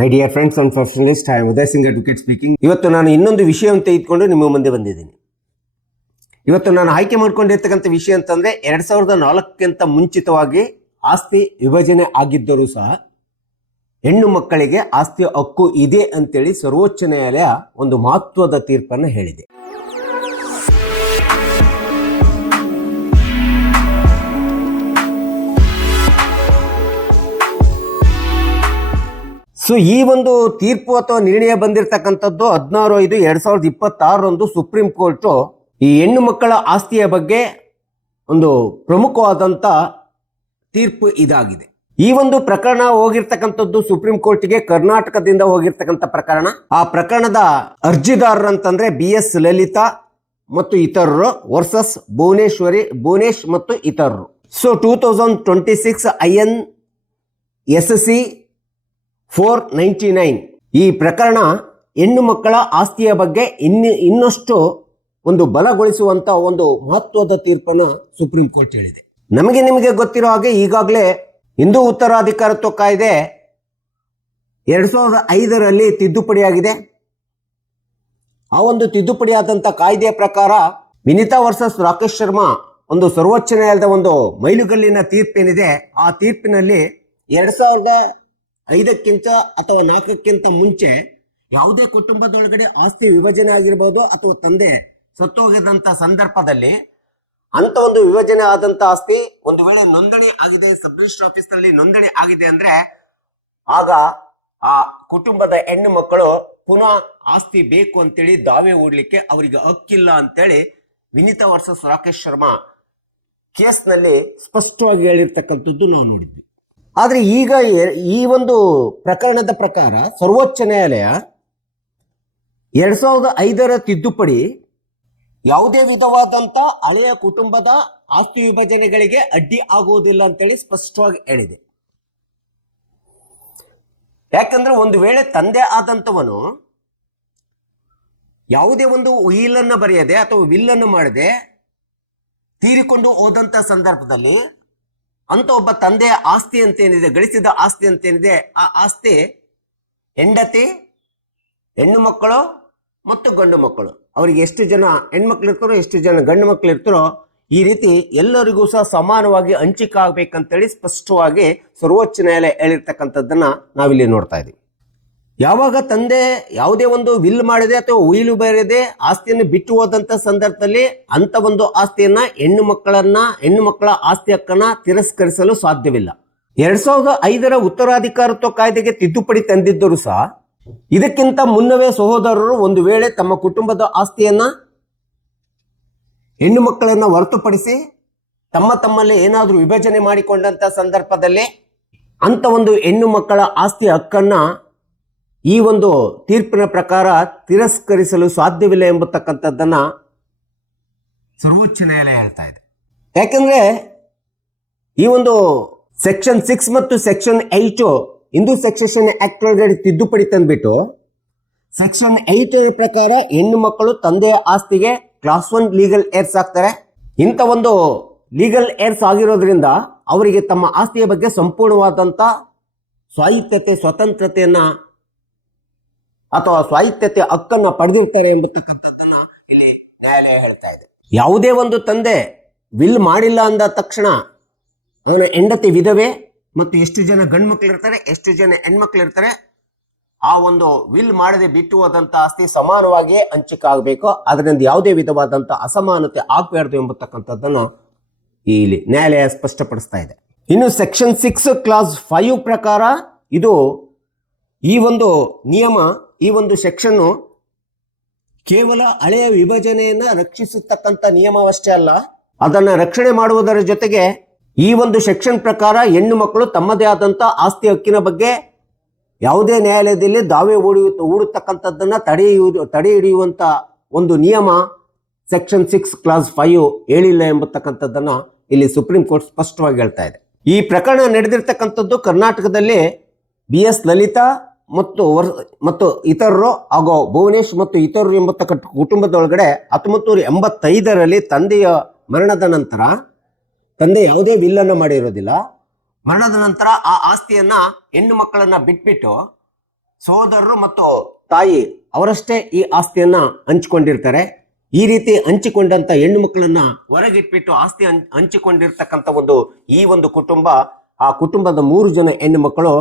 My dear friends and personalist, I am Uday Singh advocate speaking. ಇವತ್ತು ನಾನು ಇನ್ನೊಂದು ವಿಷಯವನ್ನು ತೆಗೆದುಕೊಂಡು ನಿಮ್ಮ ಮುಂದೆ ಬಂದಿದ್ದೀನಿ. ಇವತ್ತು ನಾನು ಆಯ್ಕೆ ಮಾಡ್ಕೊಂಡಿರ್ತಕ್ಕಂಥ ವಿಷಯ ಅಂತಂದ್ರೆ 2004ಕ್ಕಿಂತ ಮುಂಚಿತವಾಗಿ ಆಸ್ತಿ ವಿಭಜನೆ ಆಗಿದ್ದರೂ ಸಹ ಹೆಣ್ಣು ಮಕ್ಕಳಿಗೆ ಆಸ್ತಿ ಹಕ್ಕು ಇದೆ ಅಂತೇಳಿ ಸರ್ವೋಚ್ಚ ನ್ಯಾಯಾಲಯ ಒಂದು ಮಹತ್ವದ ತೀರ್ಪನ್ನು ಹೇಳಿದೆ. ಸೊ ಈ ಒಂದು ತೀರ್ಪು ಅಥವಾ ನಿರ್ಣಯ ಬಂದಿರತಕ್ಕಂಥದ್ದು 16/5/2026 ಸುಪ್ರೀಂ ಕೋರ್ಟು ಈ ಹೆಣ್ಣು ಮಕ್ಕಳ ಆಸ್ತಿಯ ಬಗ್ಗೆ ಒಂದು ಪ್ರಮುಖವಾದಂಥ ತೀರ್ಪು ಇದಾಗಿದೆ. ಈ ಒಂದು ಪ್ರಕರಣ ಹೋಗಿರ್ತಕ್ಕಂಥದ್ದು ಸುಪ್ರೀಂ ಕೋರ್ಟ್ಗೆ ಕರ್ನಾಟಕದಿಂದ ಹೋಗಿರ್ತಕ್ಕಂಥ ಪ್ರಕರಣ. ಆ ಪ್ರಕರಣದ ಅರ್ಜಿದಾರರಂತಂದ್ರೆ BS ಲಲಿತಾ ಮತ್ತು ಇತರರು ವರ್ಸಸ್ ಭುವನೇಶ್ ಮತ್ತು ಇತರರು. ಸೊ 2026 INSC 499 ಈ ಪ್ರಕರಣ ಹೆಣ್ಣು ಮಕ್ಕಳ ಆಸ್ತಿಯ ಬಗ್ಗೆ ಇನ್ನಷ್ಟು ಒಂದು ಬಲಗೊಳಿಸುವಂತ ಒಂದು ಮಹತ್ವದ ತೀರ್ಪನ್ನು ಸುಪ್ರೀಂ ಕೋರ್ಟ್ ಹೇಳಿದೆ. ನಿಮಗೆ ಗೊತ್ತಿರೋ ಹಾಗೆ ಈಗಾಗಲೇ ಹಿಂದೂ ಉತ್ತರಾಧಿಕಾರತ್ವ ಕಾಯ್ದೆ 2005ರಲ್ಲಿ ತಿದ್ದುಪಡಿಯಾಗಿದೆ. ಆ ಒಂದು ತಿದ್ದುಪಡಿಯಾದಂಥ ಕಾಯ್ದೆಯ ಪ್ರಕಾರ ವಿನಿತಾ ವರ್ಸಸ್ ರಾಕೇಶ್ ಶರ್ಮಾ ಒಂದು ಸರ್ವೋಚ್ಚ ನ್ಯಾಯಾಲಯದ ಒಂದು ಮೈಲುಗಲ್ಲಿನ ತೀರ್ಪೇನಿದೆ, ಆ ತೀರ್ಪಿನಲ್ಲಿ 2005ಕ್ಕಿಂತ ಅಥವಾ 4ಕ್ಕಿಂತ ಮುಂಚೆ ಯಾವುದೇ ಕುಟುಂಬದೊಳಗಡೆ ಆಸ್ತಿ ವಿಭಜನೆ ಆಗಿರ್ಬೋದು ಅಥವಾ ತಂದೆ ಸತ್ತೋಗಿದಂತ ಸಂದರ್ಭದಲ್ಲಿ ಅಂತ ಒಂದು ವಿಭಜನೆ ಆದಂತ ಆಸ್ತಿ ಒಂದು ವೇಳೆ ನೋಂದಣಿ ಆಗಿದೆ, ಸಬ್ ರಿಜಿಸ್ಟರ್ ಆಫೀಸ್ ನಲ್ಲಿ ನೋಂದಣಿ ಆಗಿದೆ ಅಂದ್ರೆ ಆಗ ಆ ಕುಟುಂಬದ ಹೆಣ್ಣು ಮಕ್ಕಳು ಪುನಃ ಆಸ್ತಿ ಬೇಕು ಅಂತೇಳಿ ದಾವೆ ಹೂಡ್ಲಿಕ್ಕೆ ಅವರಿಗೆ ಹಕ್ಕಿಲ್ಲ ಅಂತೇಳಿ ವಿನಿತಾ ವರ್ಸಸ್ ರಾಕೇಶ್ ಶರ್ಮಾ ಕೇಸ್ನಲ್ಲಿ ಸ್ಪಷ್ಟವಾಗಿ ಹೇಳಿರ್ತಕ್ಕಂಥದ್ದು ನಾವು ನೋಡಿದ್ವಿ. ಆದ್ರೆ ಈಗ ಈ ಒಂದು ಪ್ರಕರಣದ ಪ್ರಕಾರ ಸರ್ವೋಚ್ಚ ನ್ಯಾಯಾಲಯ 2005ರ ತಿದ್ದುಪಡಿ ಯಾವುದೇ ವಿಧವಾದಂತ ಹಳೆಯ ಕುಟುಂಬದ ಆಸ್ತಿ ವಿಭಜನೆಗಳಿಗೆ ಅಡ್ಡಿ ಆಗುವುದಿಲ್ಲ ಅಂತೇಳಿ ಸ್ಪಷ್ಟವಾಗಿ ಹೇಳಿದೆ. ಯಾಕಂದ್ರೆ ಒಂದು ವೇಳೆ ತಂದೆ ಆದಂತವನು ಯಾವುದೇ ಒಂದು ಉಯಿಲನ್ನು ಬರೆಯದೆ ಅಥವಾ ವಿಲ್ಲನ್ನು ಮಾಡದೆ ತೀರಿಕೊಂಡು ಹೋದಂತ ಸಂದರ್ಭದಲ್ಲಿ ಅಂತ ಒಬ್ಬ ತಂದೆಯ ಆಸ್ತಿ ಅಂತೇನಿದೆ, ಗಳಿಸಿದ ಆಸ್ತಿ ಅಂತೇನಿದೆ, ಆ ಆಸ್ತಿ ಹೆಂಡತಿ, ಹೆಣ್ಣು ಮಕ್ಕಳು ಮತ್ತು ಗಂಡು ಮಕ್ಕಳು, ಅವರಿಗೆ ಎಷ್ಟು ಜನ ಹೆಣ್ಮಕ್ಳು ಇರ್ತಾರೋ ಎಷ್ಟು ಜನ ಗಂಡು ಮಕ್ಕಳು ಇರ್ತಾರೋ ಈ ರೀತಿ ಎಲ್ಲರಿಗೂ ಸಹ ಸಮಾನವಾಗಿ ಹಂಚಿಕೆ ಆಗ್ಬೇಕಂತೇಳಿ ಸ್ಪಷ್ಟವಾಗಿ ಸರ್ವೋಚ್ಚ ನ್ಯಾಯಾಲಯ ಹೇಳಿರ್ತಕ್ಕಂಥದ್ದನ್ನ ನಾವಿಲ್ಲಿ ನೋಡ್ತಾ ಇದ್ದೀವಿ. ಯಾವಾಗ ತಂದೆ ಯಾವುದೇ ಒಂದು ವಿಲ್ ಮಾಡದೆ ಅಥವಾ ಉಯಿಲು ಬರೆಯದೆ ಆಸ್ತಿಯನ್ನು ಬಿಟ್ಟು ಹೋದಂತ ಸಂದರ್ಭದಲ್ಲಿ ಅಂತ ಒಂದು ಆಸ್ತಿಯನ್ನ ಹೆಣ್ಣು ಮಕ್ಕಳ ಆಸ್ತಿ ಹಕ್ಕನ್ನ ತಿರಸ್ಕರಿಸಲು ಸಾಧ್ಯವಿಲ್ಲ. 2005ರ ಉತ್ತರಾಧಿಕಾರತ್ವ ಕಾಯ್ದೆಗೆ ತಿದ್ದುಪಡಿ ತಂದಿದ್ದರೂ ಸಹ ಇದಕ್ಕಿಂತ ಮುನ್ನವೇ ಸಹೋದರರು ಒಂದು ವೇಳೆ ತಮ್ಮ ಕುಟುಂಬದ ಆಸ್ತಿಯನ್ನ ಹೆಣ್ಣು ಮಕ್ಕಳನ್ನ ಹೊರತುಪಡಿಸಿ ತಮ್ಮಲ್ಲಿ ಏನಾದರೂ ವಿಭಜನೆ ಮಾಡಿಕೊಂಡಂತ ಸಂದರ್ಭದಲ್ಲಿ ಅಂತ ಒಂದು ಹೆಣ್ಣು ಮಕ್ಕಳ ಆಸ್ತಿ ಹಕ್ಕನ್ನ ಈ ಒಂದು ತೀರ್ಪಿನ ಪ್ರಕಾರ ತಿರಸ್ಕರಿಸಲು ಸಾಧ್ಯವಿಲ್ಲ ಎಂಬತಕ್ಕಂಥದ್ದನ್ನ ಸರ್ವೋಚ್ಚ ನ್ಯಾಯಾಲಯ ಹೇಳ್ತಾ ಇದೆ. ಯಾಕಂದ್ರೆ ಈ ಒಂದು ಸೆಕ್ಷನ್ 6 ಮತ್ತು ಸೆಕ್ಷನ್ 8 ಹಿಂದೂ ಸಕ್ಸೆಷನ್ ಆಕ್ಟ್ ಒಳಗಡೆ ತಿದ್ದುಪಡಿ ತಂದ್ಬಿಟ್ಟು ಸೆಕ್ಷನ್ 8 ಪ್ರಕಾರ ಹೆಣ್ಣು ಮಕ್ಕಳು ತಂದೆಯ ಆಸ್ತಿಗೆ ಕ್ಲಾಸ್ 1 ಲೀಗಲ್ ಏರ್ಸ್ ಆಗ್ತಾರೆ. ಇಂಥ ಒಂದು ಲೀಗಲ್ ಏರ್ಸ್ ಆಗಿರೋದ್ರಿಂದ ಅವರಿಗೆ ತಮ್ಮ ಆಸ್ತಿಯ ಬಗ್ಗೆ ಸಂಪೂರ್ಣವಾದಂತ ಸ್ವತಂತ್ರತೆಯನ್ನ ಅಥವಾ ಸ್ವಾಯತ್ತತೆ ಹಕ್ಕನ್ನ ಪಡೆದಿರ್ತಾರೆ ಎಂಬತಕ್ಕಂಥದ್ದನ್ನ ಇಲ್ಲಿ ನ್ಯಾಯಾಲಯ ಹೇಳ್ತಾ ಇದೆ. ಯಾವುದೇ ಒಂದು ತಂದೆ ವಿಲ್ ಮಾಡಿಲ್ಲ ಅಂದ ತಕ್ಷಣ ಅವನ ಹೆಂಡತಿ ವಿಧವೆ ಮತ್ತು ಎಷ್ಟು ಜನ ಗಂಡು ಮಕ್ಳು ಇರ್ತಾರೆ, ಎಷ್ಟು ಜನ ಹೆಣ್ಮಕ್ಳು ಇರ್ತಾರೆ, ಆ ಒಂದು ವಿಲ್ ಮಾಡದೆ ಬಿಟ್ಟು ಹೋದಂತ ಆಸ್ತಿ ಸಮಾನವಾಗಿಯೇ ಹಂಚಿಕೆ ಆಗಬೇಕು. ಅದರಿಂದ ಯಾವುದೇ ವಿಧವಾದಂತ ಅಸಮಾನತೆ ಆಗಬಾರ್ದು ಎಂಬತಕ್ಕಂಥದ್ದನ್ನ ಇಲ್ಲಿ ನ್ಯಾಯಾಲಯ ಸ್ಪಷ್ಟಪಡಿಸ್ತಾ ಇದೆ. ಇನ್ನು ಸೆಕ್ಷನ್ 6 ಕ್ಲಾಸ್ 5 ಪ್ರಕಾರ ಇದು ಈ ಒಂದು ನಿಯಮ, ಈ ಒಂದು ಸೆಕ್ಷನ್ನು ಕೇವಲ ಹಳೆಯ ವಿಭಜನೆಯನ್ನ ರಕ್ಷಿಸತಕ್ಕಂಥ ನಿಯಮವಷ್ಟೇ ಅಲ್ಲ, ಅದನ್ನ ರಕ್ಷಣೆ ಮಾಡುವುದರ ಜೊತೆಗೆ ಈ ಒಂದು ಸೆಕ್ಷನ್ ಪ್ರಕಾರ ಹೆಣ್ಣು ಮಕ್ಕಳು ತಮ್ಮದೇ ಆದಂತ ಆಸ್ತಿ ಹಕ್ಕಿನ ಬಗ್ಗೆ ಯಾವುದೇ ನ್ಯಾಯಾಲಯದಲ್ಲಿ ದಾವೆ ಹೂಡತಕ್ಕಂಥದ್ದನ್ನ ತಡೆ ಹಿಡಿಯುವಂತ ಒಂದು ನಿಯಮ ಸೆಕ್ಷನ್ 6 ಕ್ಲಾಸ್ 5 ಹೇಳಿಲ್ಲ ಎಂಬತಕ್ಕಂಥದ್ದನ್ನ ಇಲ್ಲಿ ಸುಪ್ರೀಂ ಕೋರ್ಟ್ ಸ್ಪಷ್ಟವಾಗಿ ಹೇಳ್ತಾ ಇದೆ. ಈ ಪ್ರಕರಣ ನಡೆದಿರ್ತಕ್ಕಂಥದ್ದು ಕರ್ನಾಟಕದಲ್ಲಿ BS ಲಲಿತಾ ಮತ್ತು ಇತರರು ಹಾಗೂ ಭುವನೇಶ್ ಮತ್ತು ಇತರರು ಎಂಬತಕ್ಕಂಥ ಕುಟುಂಬದೊಳಗಡೆ 1985ರಲ್ಲಿ ತಂದೆಯ ಮರಣದ ನಂತರ, ತಂದೆ ಯಾವುದೇ ವಿಲ್ಲನ್ನು ಮಾಡಿರೋದಿಲ್ಲ, ಮರಣದ ನಂತರ ಆ ಆಸ್ತಿಯನ್ನ ಹೆಣ್ಣು ಮಕ್ಕಳನ್ನ ಬಿಟ್ಬಿಟ್ಟು ಸಹೋದರರು ಮತ್ತು ತಾಯಿ ಅವರಷ್ಟೇ ಈ ಆಸ್ತಿಯನ್ನ ಹಂಚಿಕೊಂಡಿರ್ತಾರೆ. ಈ ರೀತಿ ಹಂಚಿಕೊಂಡಂತ ಹೆಣ್ಣು ಮಕ್ಕಳನ್ನ ಹೊರಗಿಟ್ಬಿಟ್ಟು ಆಸ್ತಿ ಹಂಚಿಕೊಂಡಿರ್ತಕ್ಕಂಥ ಈ ಒಂದು ಕುಟುಂಬ, ಆ ಕುಟುಂಬದ 3 ಜನ ಹೆಣ್ಣು ಮಕ್ಕಳು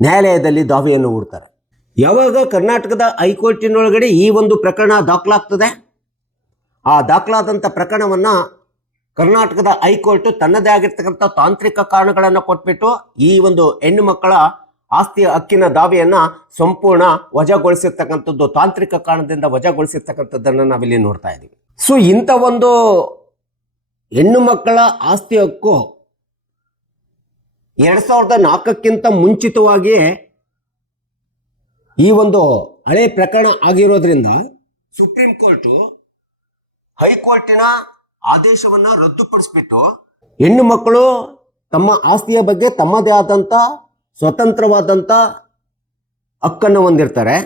ನ್ಯಾಯಾಲಯದಲ್ಲಿ ದಾವೆಯನ್ನು ಹೂಡ್ತಾರೆ. ಯಾವಾಗ ಕರ್ನಾಟಕದ ಹೈಕೋರ್ಟಿನೊಳಗಡೆ ಈ ಒಂದು ಪ್ರಕರಣ ದಾಖಲಾಗ್ತದೆ, ಆ ದಾಖಲಾದಂಥ ಪ್ರಕರಣವನ್ನ ಕರ್ನಾಟಕದ ಹೈಕೋರ್ಟ್ ತನ್ನದೇ ಆಗಿರ್ತಕ್ಕಂಥ ತಾಂತ್ರಿಕ ಕಾರಣಗಳನ್ನು ಕೊಟ್ಬಿಟ್ಟು ಈ ಒಂದು ಹೆಣ್ಣು ಮಕ್ಕಳ ಆಸ್ತಿಯ ಹಕ್ಕಿನ ದಾವೆಯನ್ನ ಸಂಪೂರ್ಣ ವಜಾಗೊಳಿಸಿರ್ತಕ್ಕಂಥದ್ದು, ತಾಂತ್ರಿಕ ಕಾರಣದಿಂದ ವಜಾಗೊಳಿಸಿರ್ತಕ್ಕಂಥದ್ದನ್ನು ನಾವಿಲ್ಲಿ ನೋಡ್ತಾ ಇದ್ದೀವಿ. ಸೊ ಇಂಥ ಒಂದು ಹೆಣ್ಣು ಮಕ್ಕಳ ಆಸ್ತಿ ಹಕ್ಕು 2004ಕ್ಕಿಂತ ಮುಂಚಿತವಾಗಿಯೇ ಈ ಒಂದು ಹಳೆ ಪ್ರಕರಣ ಆಗಿರೋದ್ರಿಂದ ಸುಪ್ರೀಂ ಕೋರ್ಟು ಹೈಕೋರ್ಟಿನ ಆದೇಶವನ್ನ ರದ್ದುಪಡಿಸ್ಬಿಟ್ಟು ಹೆಣ್ಣು ಮಕ್ಕಳು ತಮ್ಮ ಆಸ್ತಿಯ ಬಗ್ಗೆ ತಮ್ಮದೇ ಆದಂತ ಸ್ವತಂತ್ರವಾದಂತ ಹಕ್ಕನ್ನು ಹೊಂದಿರ್ತಾರೆ,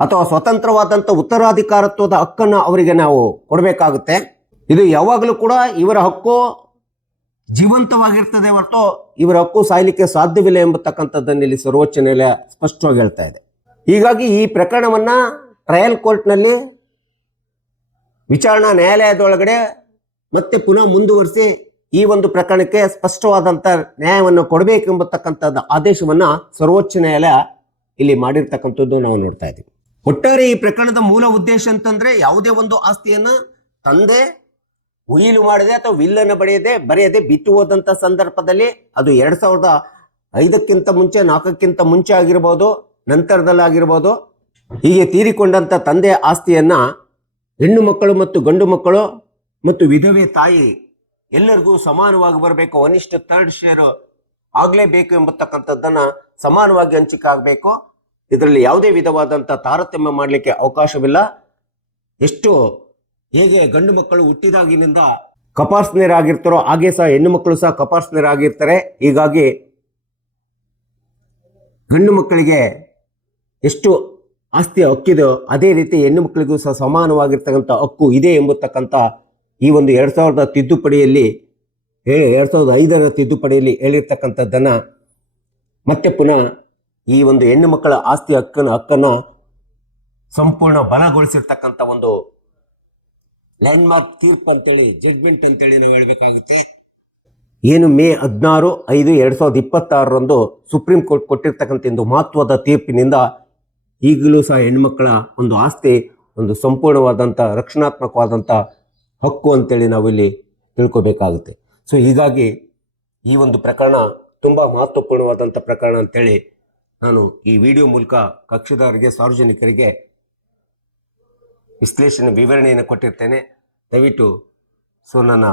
ಅಥವಾ ಸ್ವತಂತ್ರವಾದಂತ ಉತ್ತರಾಧಿಕಾರತ್ವದ ಹಕ್ಕನ್ನು ಅವರಿಗೆ ನಾವು ಕೊಡಬೇಕಾಗುತ್ತೆ. ಇದು ಯಾವಾಗಲೂ ಕೂಡ ಇವರ ಹಕ್ಕು ಜೀವಂತವಾಗಿರ್ತದೆ ಹೊರತು ಇವರ ಹಕ್ಕು ಸಾಯ್ಲಿಕ್ಕೆ ಸಾಧ್ಯವಿಲ್ಲ ಎಂಬತಕ್ಕಂಥದ್ದನ್ನು ಇಲ್ಲಿ ಸರ್ವೋಚ್ಚ ನ್ಯಾಯಾಲಯ ಸ್ಪಷ್ಟವಾಗಿ ಹೇಳ್ತಾ ಇದೆ. ಹೀಗಾಗಿ ಈ ಪ್ರಕರಣವನ್ನ ಟ್ರಯಲ್ ಕೋರ್ಟ್ನಲ್ಲಿ ವಿಚಾರಣಾ ನ್ಯಾಯಾಲಯದೊಳಗಡೆ ಮತ್ತೆ ಪುನಃ ಮುಂದುವರಿಸಿ ಈ ಒಂದು ಪ್ರಕರಣಕ್ಕೆ ಸ್ಪಷ್ಟವಾದಂಥ ನ್ಯಾಯವನ್ನು ಕೊಡಬೇಕೆಂಬತಕ್ಕಂಥದ್ದು ಆದೇಶವನ್ನ ಸರ್ವೋಚ್ಚ ನ್ಯಾಯಾಲಯ ಇಲ್ಲಿ ಮಾಡಿರ್ತಕ್ಕಂಥದ್ದು ನಾವು ನೋಡ್ತಾ ಇದ್ದೀವಿ. ಒಟ್ಟಾರೆ ಈ ಪ್ರಕರಣದ ಮೂಲ ಉದ್ದೇಶ ಅಂತಂದ್ರೆ ಯಾವುದೇ ಒಂದು ಆಸ್ತಿಯನ್ನ ತಂದೆ ಉಯಿಲು ಮಾಡದೆ ಅಥವಾ ವಿಲ್ಲನ್ನು ಬರೆಯದೆ ಬಿಟ್ಟು ಹೋದಂಥ ಸಂದರ್ಭದಲ್ಲಿ ಅದು 2005ಕ್ಕಿಂತ ಮುಂಚೆ 4ಕ್ಕಿಂತ ಮುಂಚೆ ಆಗಿರ್ಬೋದು, ನಂತರದಲ್ಲಾಗಿರ್ಬೋದು, ಹೀಗೆ ತೀರಿಕೊಂಡಂಥ ತಂದೆಯ ಆಸ್ತಿಯನ್ನ ಹೆಣ್ಣು ಮಕ್ಕಳು ಮತ್ತು ಗಂಡು ಮಕ್ಕಳು ಮತ್ತು ವಿಧವೆ ತಾಯಿ ಎಲ್ಲರಿಗೂ ಸಮಾನವಾಗಿ ಬರಬೇಕು, 1:3 ಶೇರ್ ಆಗಲೇಬೇಕು ಎಂಬತಕ್ಕಂಥದ್ದನ್ನ ಸಮಾನವಾಗಿ ಹಂಚಿಕೆ ಆಗಬೇಕು. ಇದರಲ್ಲಿ ಯಾವುದೇ ವಿಧವಾದಂಥ ತಾರತಮ್ಯ ಮಾಡಲಿಕ್ಕೆ ಅವಕಾಶವಿಲ್ಲ. ಹೇಗೆ ಗಂಡು ಮಕ್ಕಳು ಹುಟ್ಟಿದಾಗಿನಿಂದ ಕಪಾರ್ಸ್ನೇರಾಗಿರ್ತಾರೋ ಹಾಗೆ ಸಹ ಹೆಣ್ಣು ಮಕ್ಕಳು ಸಹ ಕಪಾರ್ಸ್ನೇರಾಗಿರ್ತಾರೆ. ಹೀಗಾಗಿ ಗಂಡು ಮಕ್ಕಳಿಗೆ ಎಷ್ಟು ಆಸ್ತಿ ಹಕ್ಕಿದೆಯೋ ಅದೇ ರೀತಿ ಹೆಣ್ಣು ಮಕ್ಕಳಿಗೂ ಸಹ ಸಮಾನವಾಗಿರ್ತಕ್ಕಂಥ ಹಕ್ಕು ಇದೆ ಎಂಬತಕ್ಕಂಥ ಈ ಒಂದು 2000 ತಿದ್ದುಪಡಿಯಲ್ಲಿ 2005ರ ತಿದ್ದುಪಡಿಯಲ್ಲಿ ಹೇಳಿರ್ತಕ್ಕಂಥದ್ದನ್ನ ಮತ್ತೆ ಪುನಃ ಈ ಒಂದು ಹೆಣ್ಣು ಮಕ್ಕಳ ಆಸ್ತಿ ಹಕ್ಕನ್ನ ಸಂಪೂರ್ಣ ಬಲಗೊಳಿಸಿರ್ತಕ್ಕಂಥ ಒಂದು ಲ್ಯಾಂಡ್ ಮಾರ್ಕ್ ತೀರ್ಪು ಅಂತೇಳಿ, ಜಡ್ಜ್ಮೆಂಟ್ ಅಂತೇಳಿ ನಾವು ಹೇಳಬೇಕಾಗುತ್ತೆ. ಏನು ಮೇ 16/5/2026 ಸುಪ್ರೀಂ ಕೋರ್ಟ್ ಕೊಟ್ಟಿರ್ತಕ್ಕಂಥ ಒಂದು ಮಹತ್ವದ ತೀರ್ಪಿನಿಂದ ಈಗಲೂ ಸಹ ಹೆಣ್ಮಕ್ಕಳ ಒಂದು ಆಸ್ತಿ ಒಂದು ಸಂಪೂರ್ಣವಾದಂಥ ರಕ್ಷಣಾತ್ಮಕವಾದಂಥ ಹಕ್ಕು ಅಂತೇಳಿ ನಾವಿಲ್ಲಿ ತಿಳ್ಕೊಬೇಕಾಗುತ್ತೆ. ಸೊ ಹೀಗಾಗಿ ಈ ಒಂದು ಪ್ರಕರಣ ತುಂಬ ಮಹತ್ವಪೂರ್ಣವಾದಂಥ ಪ್ರಕರಣ ಅಂತೇಳಿ ನಾನು ಈ ವಿಡಿಯೋ ಮೂಲಕ ಕಕ್ಷಿದಾರರಿಗೆ, ಸಾರ್ವಜನಿಕರಿಗೆ ವಿಶ್ಲೇಷಣೆ ವಿವರಣೆಯನ್ನು ಕೊಟ್ಟಿರ್ತೇನೆ. ದಯವಿಟ್ಟು ನನ್ನ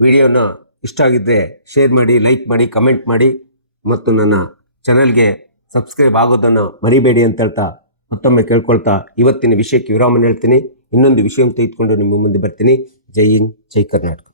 ವಿಡಿಯೋನ ಇಷ್ಟ ಆಗಿದ್ದರೆ ಶೇರ್ ಮಾಡಿ, ಲೈಕ್ ಮಾಡಿ, ಕಮೆಂಟ್ ಮಾಡಿ ಮತ್ತು ನನ್ನ ಚಾನಲ್ಗೆ ಸಬ್ಸ್ಕ್ರೈಬ್ ಆಗೋದನ್ನು ಮರಿಬೇಡಿ ಅಂತ ಹೇಳ್ತಾ ಮತ್ತೊಮ್ಮೆ ಕೇಳ್ಕೊಳ್ತಾ ಇವತ್ತಿನ ವಿಷಯಕ್ಕೆ ವಿರಾಮ ಹೇಳ್ತೀನಿ. ಇನ್ನೊಂದು ವಿಷಯ ತೆಗೆದುಕೊಂಡು ನಿಮ್ಮ ಮುಂದೆ ಬರ್ತೀನಿ. ಜೈ ಹಿಂದ್, ಜೈ ಕರ್ನಾಟಕ.